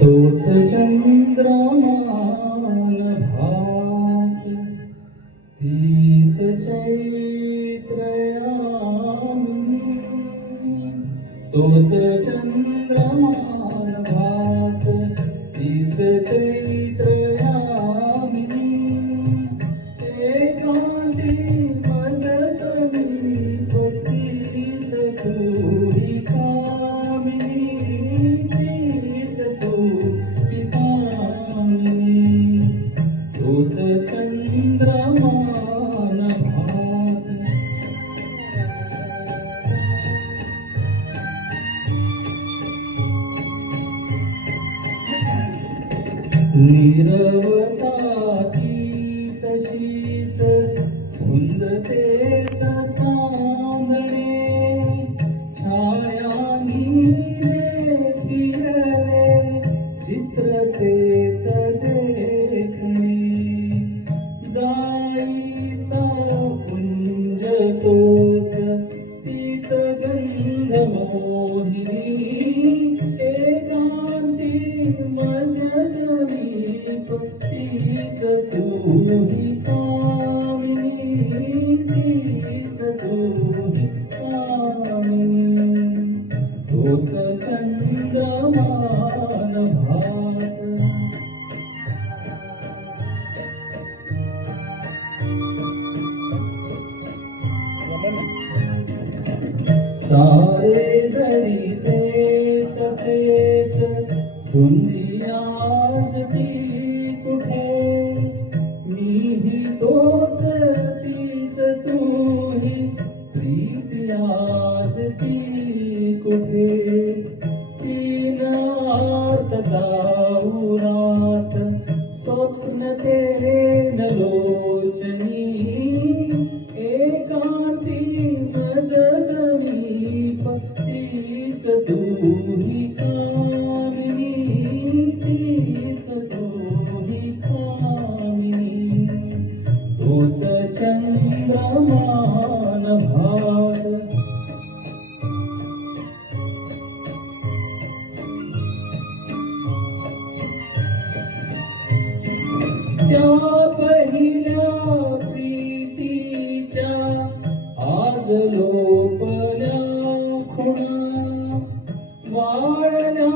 तोच चंद्रमान भात तीच चैत्रयामिनी तोच चंद्रमान भात तीच चैत्रयामिनी एकांती मज समीप तीच तुही कामिनी तीच तुही कामिनी तोच चंद्रमान भात नीरवता ती तशीच धुंद तेच चांदणे छाया नीरे फिरले चित्र तेच देखणे जाईचा कुंज तोच तीच गंध मोहिनी एकांती मज समीप तीच तुही कामिनी तीच तुही कामिनी तोच चंद्रमान भात सारे जरी ते तसेच दुनियाज ती कुठे मीही तोच तीच तूही प्रीती आज ती कुठे तीन आत दाऊरात स्वप्न ते नलोचनी एकांती मज समीप तीच तुही कामिनी तीच तुही कामिनी तोच चंद्रमान भात त्या पहिल्या प्रीतीच्या आज लोपल्या खुणा वाळल्या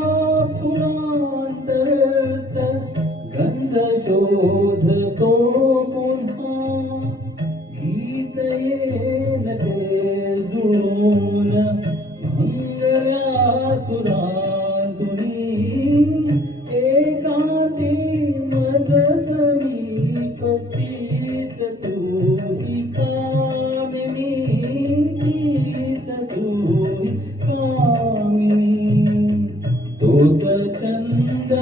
फुलांतर्त गंध शोधतो पुन्हा गीत येन ते जुळून भंगल्या सुरातुनी एकांती मज समीप तीच तुही कामिनी तीच तुही कामिनी तोच चंद्र